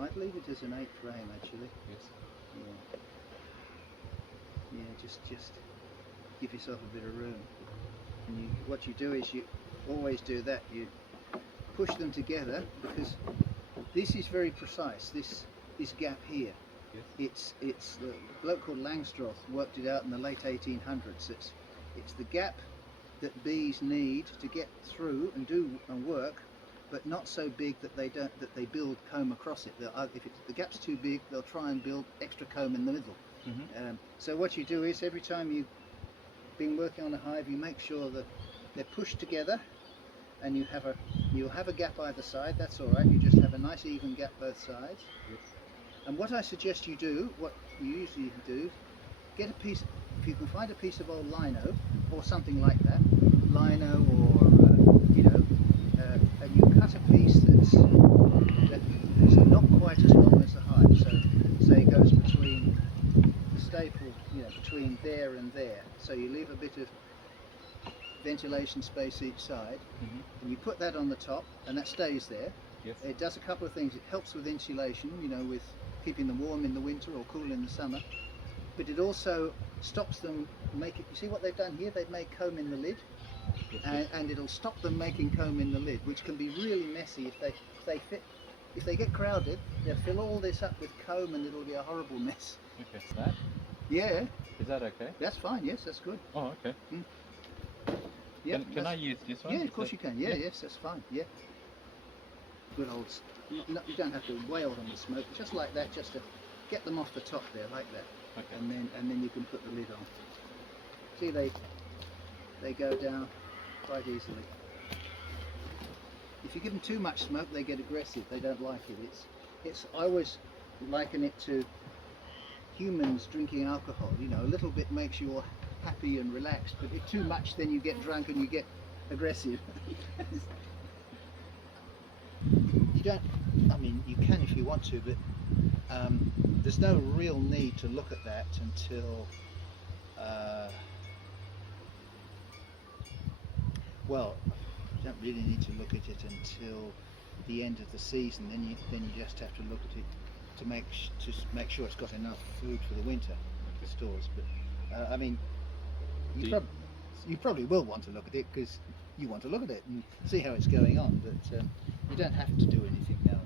I'd leave it as an 8 frame actually. Yes. Yeah, just give yourself a bit of room. And what you do is you always do that. You push them together because this is very precise. This gap here. Yes. It's the bloke called Langstroth worked it out in the late 1800s. It's the gap that bees need to get through and do and work, but not so big that they build comb across it. If the gap's too big, they'll try and build extra comb in the middle. Mm-hmm. So what you do is every time you've been working on a hive, you make sure that they're pushed together, and you'll have a gap either side. That's all right. You just have a nice even gap both sides. Yes. And what I suggest you do, what you usually do, get a piece. If you can find a piece of old lino or something like that, lino or and you cut a piece that's not quite as long as the hive. So say it goes between the staple, between there and there. So you leave a bit of ventilation space each side, Mm-hmm. and you put that on the top, and that stays there. Yes. It does a couple of things. It helps with insulation, with keeping them warm in the winter or cool in the summer. But it also stops them making. You see what they've done here? They've made comb in the lid, Yes. and it'll stop them making comb in the lid, which can be really messy if they get crowded. They'll fill all this up with comb, and it'll be a horrible mess. Okay. So that. Yeah, Is that okay? that's fine. Yes, that's good. Oh, okay. Yeah, Can I use this one? Yeah, of Is course that- you can. Yeah, yes, that's fine. Yeah. Good old. You don't have to wail on the smoke. Just like that, just to get them off the top there, like that. Okay. And then you can put the lid on. See, they go down quite easily. If you give them too much smoke, they get aggressive. They don't like it. I always liken it to humans drinking alcohol. A little bit makes you all happy and relaxed, but if too much, then you get drunk and you get aggressive. You don't. I mean, you can if you want to, but there's no real need to look at that until. Well, you don't really need to look at it until the end of the season. Then you just have to look at it to make sure it's got enough food for the winter at the stores. But I mean, you probably will want to look at it because you want to look at it and see how it's going on. But you don't have to do anything now.